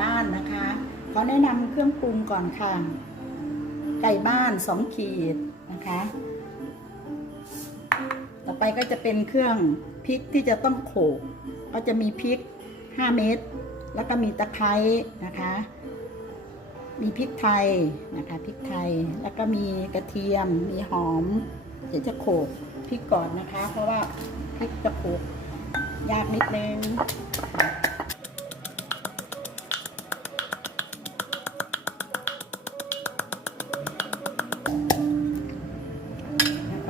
บ้านนะคะขอแนะนำเครื่องปรุงก่อนค่ะ ไก่บ้านสองขีดนะคะ ต่อไปก็จะเป็นเครื่องพริกที่จะต้องโขลกก็จะมีพริก 5 เม็ดแล้วก็มีตะไคร้นะคะ มีพริกไทยนะคะพริกไทยแล้วก็มีกระเทียม มีหอม เดี๋ยวจะโขลกพริกก่อนนะคะ เพราะว่าพริกจะโขลกยากนิดนึง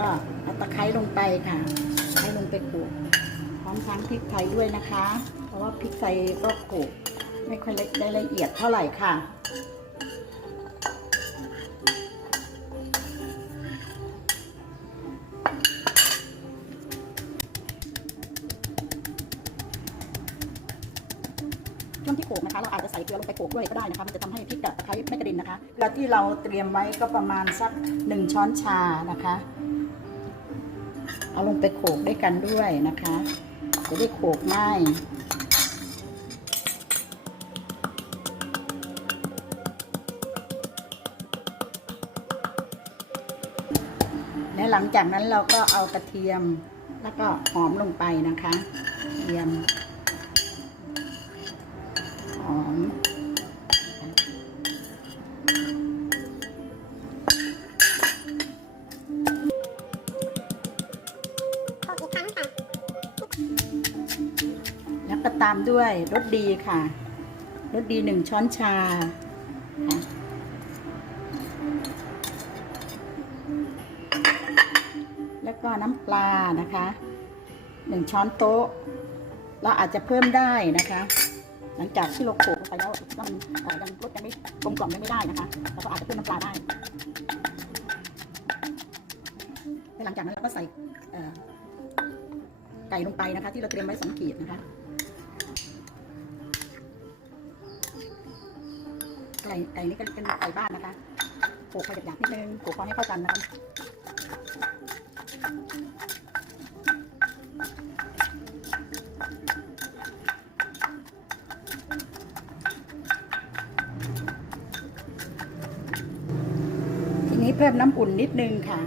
ก็เอาตะไคร้ลงไปค่ะตะไคร้ลงไปโขลกพร้อมทั้งพริกไทยด้วยนะคะ เพราะว่าพริกไทยก็โขลกไม่ค่อยได้ละเอียดเท่าไหร่ค่ะช่วงที่โขกนะคะ เราอาจจะใส่เกลือลงไปโขกด้วยก็ได้นะคะมันจะทำให้พริกกับตะไคร้ไม่กระเด็นนะคะเกลือที่เราเตรียมไว้ก็ประมาณสักหนึ่งช้อนชานะคะ เอาลงไปโขลกด้วยกันด้วยนะคะ จะได้โขลกง่ายและหลังจากนั้นเราก็เอากระเทียมแล้วก็หอมลงไปนะคะ เทียม ก็ตามด้วยรสดีค่ะรสดีหนึ่งช้อนชาแล้วก็น้ำปลานะคะหนึ่งช้อนโต๊ะ เราอาจจะเพิ่มได้นะคะ หลังจากที่เราโขลกไปแล้วว่ามันเอ่อยังรสยังไม่กลมกล่อมยังไม่ได้นะคะเราก็อาจจะเพิ่มน้ำปลาได้หลังจากนั้นเราก็ใส่ไก่ลงไปนะคะ ที่เราเตรียมไว้สองขีดนะคะ ไก่ไก่นี่ก็เป็นไก่บ้านนะคะโขลกไปหยาบๆนิดนึงโขลกพอให้เข้ากันนะคะทีนี้เพิ่มน้ำอุ่นนิดนึงค่ะ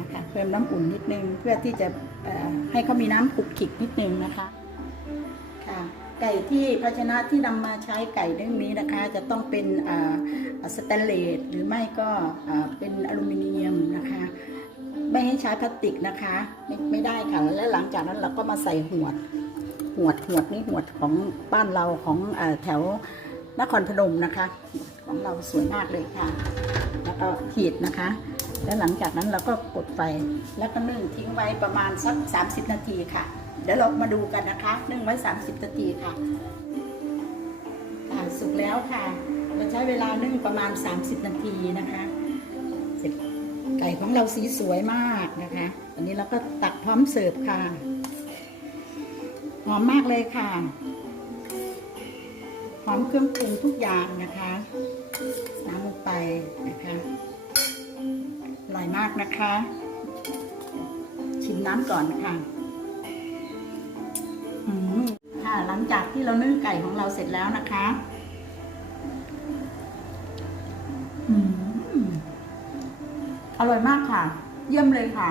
นะคะ เพิ่มน้ำอุ่นนิดนึงเพื่อที่จะให้เขามีน้ำขุกขิกนิดนึงนะคะค่ะไก่ที่ภาชนะที่นำมาใช้ไก่เรื่องนี้นะคะ จะต้องเป็นสแตนเลสหรือไม่ก็เป็นอลูมิเนียมนะคะ ไม่ให้ใช้พลาสติกนะคะไม่ไม่ได้ค่ะและหลังจากนั้นเราก็มาใส่หวดหวดหวดนี่หวดของบ้านเราของอแถวนครพนมนะคะ ของเราสวยมากเลยค่ะ แล้วก็ขีดนะคะ แล้วหลังจากนั้นเราก็กดไฟ แล้วก็นึ่งทิ้งไว้ประมาณสัก 30 นาทีค่ะ เดี๋ยวเรามาดูกันนะคะ นึ่งไว้ 30 นาทีค่ะอ่าสุกแล้วค่ะ เราใช้เวลานึ่งประมาณ 30 นาทีนะคะเสร็จไก่ของเราสีสวยมากนะคะอันนี้เราก็ตักพร้อมเสิร์ฟค่ะ หอมมากเลยค่ะ หอมเครื่องปรุงทุกอย่างนะคะากนะคะ ชิมน้ำก่อนนะคะค่ะหลังจากที่เรานึ่งไก่ของเราเสร็จแล้วนะคะอร่อยมากค่ะ เยี่ยมเลยค่ะ